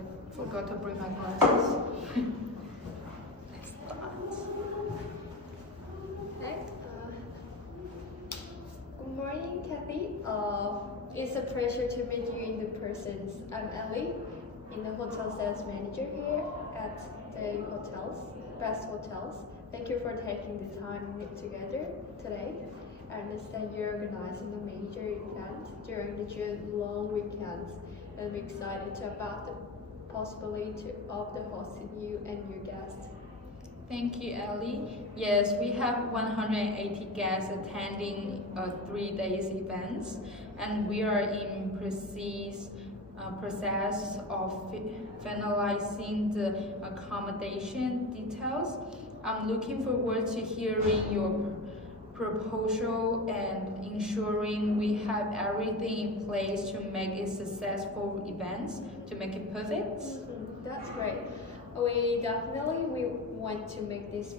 I forgot to bring my glasses. Next part. Hi. Good morning, Kathy. It's a pleasure to meet you in the person. I'm Ellie, in the hotel sales manager here at the hotels, Best Hotels. Thank you for taking the time to meet together today. I understand you're organizing a major event during the June long weekends, and I'm excited about the possibility of the hosting you and your guests. Thank you, Ellie. Yes, we have 180 guests attending a 3 days events, and we are in process of finalizing the accommodation details. I'm looking forward to hearing your proposal and ensuring we have everything in place to make it successful events, to make it perfect. That's great. We want to make this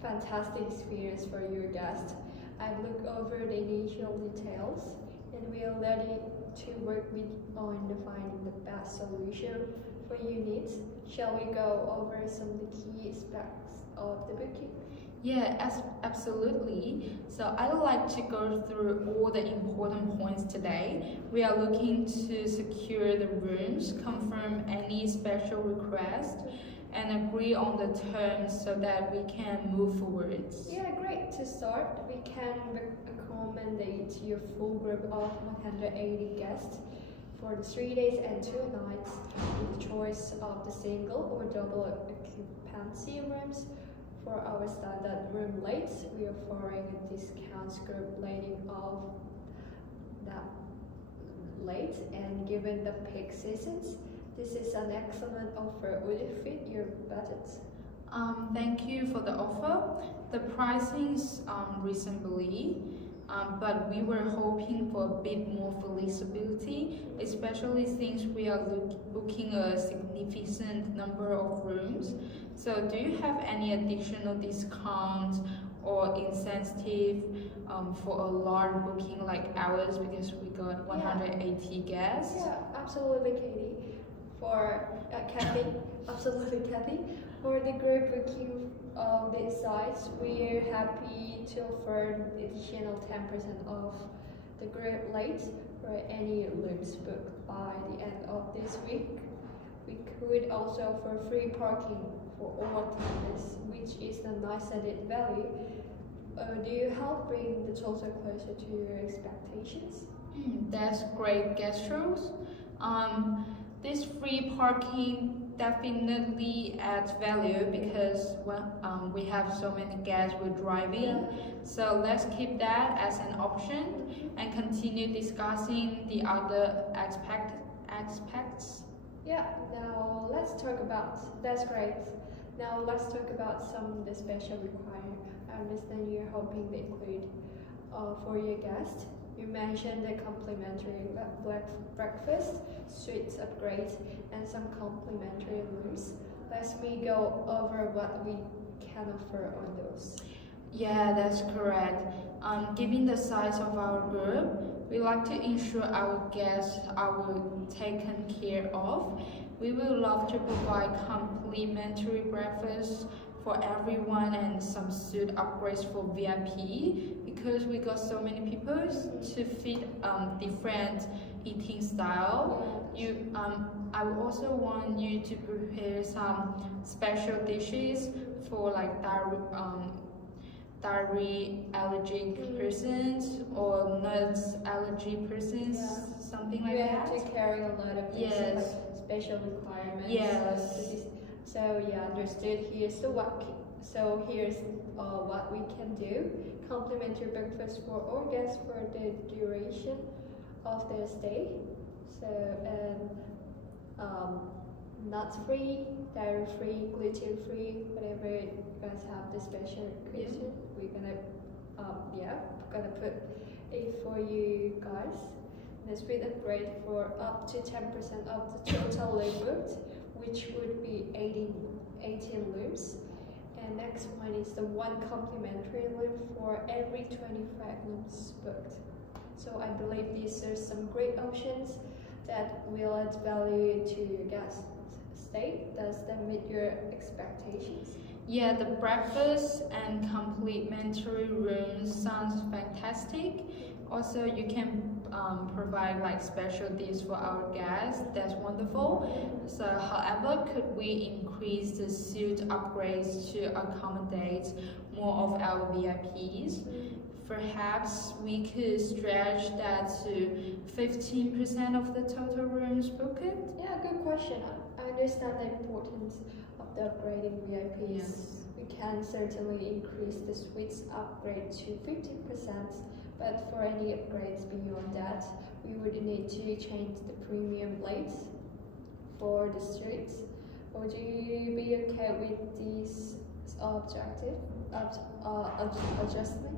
fantastic experience for your guests. I've looked over the initial details and we are ready to work with on finding the best solution for your needs. Shall we go over some of the key aspects of the booking? Yeah, absolutely. So I'd like to go through all the important points today. We are looking to secure the rooms, confirm any special requests, and agree on the terms so that we can move forwards. Yeah, great. To start, we can accommodate your full group of 180 guests for the 3 days and 2 nights with the choice of the single or double occupancy rooms. For our standard room rates, we are offering a discount group rating of that late, and given the peak seasons, this is an excellent offer. Will it fit your budget? Thank you for the offer. The pricing is reasonably, but we were hoping for a bit more flexibility, especially since we are booking a significant number of rooms. So do you have any additional discounts or incentive for a large booking like ours, because we got 180 guests? Yeah, absolutely, Katie. For Kathy, absolutely, Kathy. For the group booking of this size, we're happy to offer an additional 10% off the group rate for any rooms booked by the end of this week. We could also offer free parking for all attendants, which is a nice added value. Do you help bring the total closer to your expectations? That's great gestures. This free parking definitely adds value because we have so many guests we're driving. So let's keep that as an option and continue discussing the other aspects. Yeah, now let's talk about, that's great. Now let's talk about some of the special requirements. I understand you're hoping they include for your guests. You mentioned the complimentary breakfast, suites upgrades, and some complimentary rooms. Let me go over what we can offer on those. Yeah, that's correct. Given the size of our group, we like to ensure our guests are taken care of. We would love to provide complimentary breakfast for everyone and some suite upgrades for VIP, because we got so many people to fit different eating style. I would also want you to prepare some special dishes for like dairy allergic persons or nuts allergy persons, something like that. We have to carry a lot of these like special requirements. Yes. So yeah, understood. Here's what we can do. Complimentary breakfast for all guests for the duration of their stay. So nut free, dairy free, gluten free, whatever you guys have the special request. We're gonna put it for you guys. This will upgrade for up to 10% of the total room booked, which would be 18 rooms. And next one is the one complimentary room for every 25 rooms booked. So I believe these are some great options that will add value to your guest stay? Does that meet your expectations? Yeah, the breakfast and complimentary rooms sounds fantastic. Also, you can provide like special deals for our guests. That's wonderful. So, however, could we increase the suite upgrades to accommodate more of our VIPs? Perhaps we could stretch that to 15% of the total rooms booked. Yeah, good question. I understand the importance of the upgrading VIPs. Yes. We can certainly increase the suites upgrade to 15%, but for any upgrades beyond that, we would need to change the premium rates for the suites. Would you be okay with this adjustment?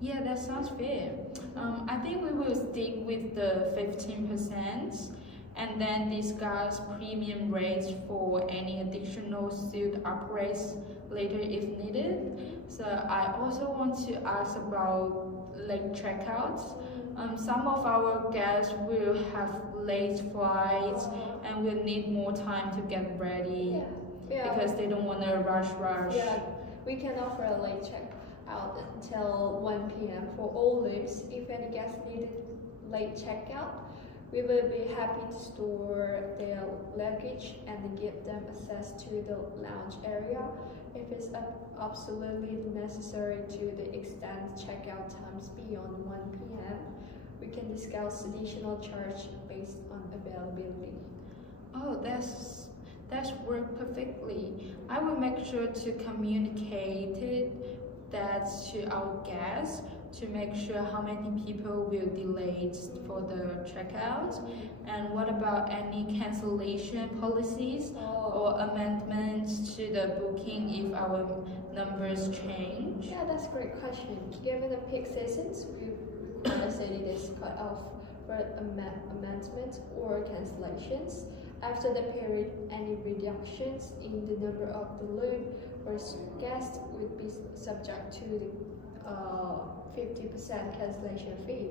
Yeah, that sounds fair. I think we will stick with the 15% and then discuss premium rates for any additional suite upgrades later if needed. So I also want to ask about late checkouts. Some of our guests will have late flights and will need more time to get ready because they don't want to rush. Yeah, we can offer a late check out until 1 p.m. for all rooms. If any guests needed late checkout, we will be happy to store their luggage and give them access to the lounge area. If it's absolutely necessary to extend checkout times beyond 1 p.m., we can discuss additional charge based on availability. Oh, that's worked perfectly. I will make sure to communicate that to our guests to make sure how many people will delay for the checkout. And what about any cancellation policies or amendments to the booking if our numbers change? Yeah, that's a great question. Given the peak seasons, we require 30 days cut off for amendments or cancellations. After the period, any reductions in the number of the room or guests would be subject to the 50% cancellation fee.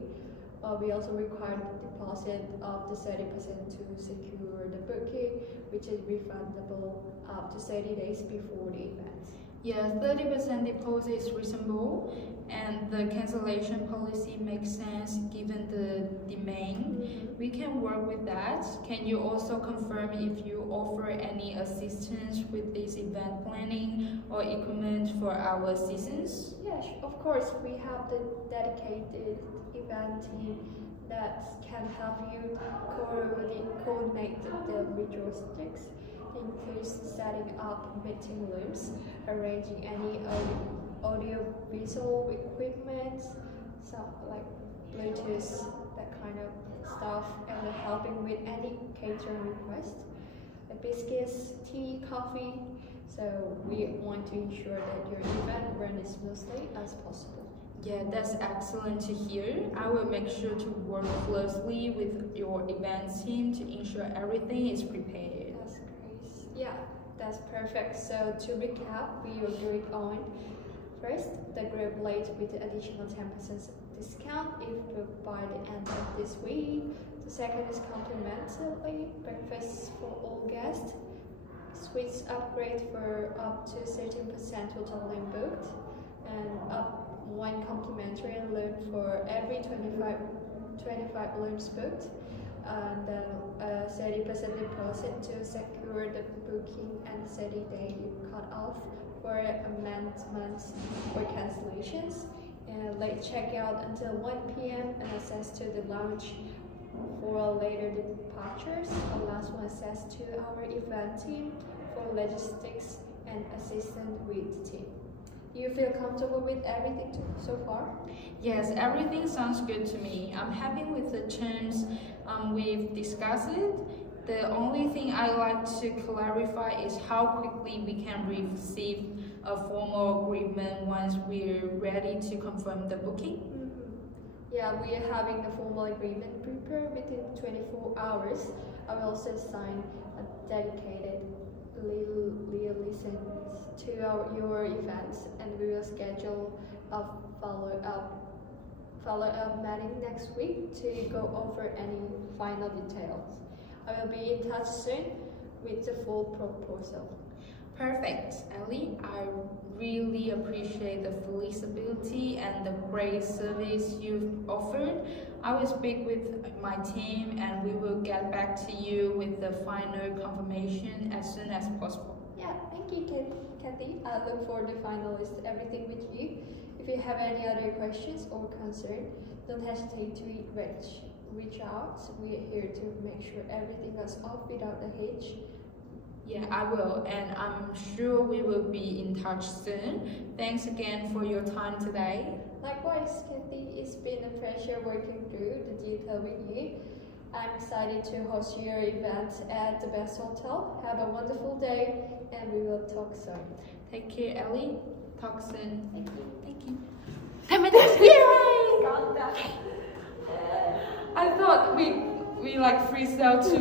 We also require the deposit of the 30% to secure the booking, which is refundable up to 30 days before the event. Yeah, 30% deposit is reasonable, and the cancellation policy makes sense given the demand. We can work with that. Can you also confirm if you offer any assistance with this event planning or equipment for our seasons? Yes, of course. We have the dedicated event team that can help you coordinate the logistics, includes setting up meeting rooms, arranging any audio-visual equipment, like Bluetooth, that kind of stuff, and helping with any catering request, biscuits, tea, coffee. So we want to ensure that your event runs as smoothly as possible. Yeah, that's excellent to hear. I will make sure to work closely with your event team to ensure everything is prepared. That's great. Yeah, that's perfect. So to recap, we agreed on first, the group rate with the additional 10% discount if booked by the end of this week. The second is complimentary breakfast for all guests. Suites upgrade for up to 13% totally booked, and up one complimentary room for every 25 rooms booked, and then 30% deposit to secure the booking and 30-day cut off for amendments or cancellations, and late checkout until 1 p.m. and access to the lounge for later departures. And last one, access to our event team for logistics and assistance with the team. Do you feel comfortable with everything so far? Yes, everything sounds good to me. I'm happy with the terms we've discussed. The only thing I like to clarify is how quickly we can receive a formal agreement once we're ready to confirm the booking. Yeah, we are having the formal agreement prepared within 24 hours. I will also sign a dedicated license to your events, and we will schedule a follow-up meeting next week to go over any final details. I will be in touch soon with the full proposal. Perfect, Ellie. I really appreciate the flexibility and the great service you've offered. I will speak with my team and we will get back to you with the final confirmation as soon as possible. Yeah, thank you, Kathy. I look forward to finalize everything with you. If you have any other questions or concern, don't hesitate to reach out. We are here to make sure everything is off without a hitch. Yeah, I will, and I'm sure we will be in touch soon. Thanks again for your time today. Likewise, Kathy, it's been a pleasure working through the detail with you. I'm excited to host your event at the Best Hotel. Have a wonderful day, and we will talk soon. Take care, Ellie. Talk soon. Thank you. Thank you. Yay! Got that. I thought we like freestyle too.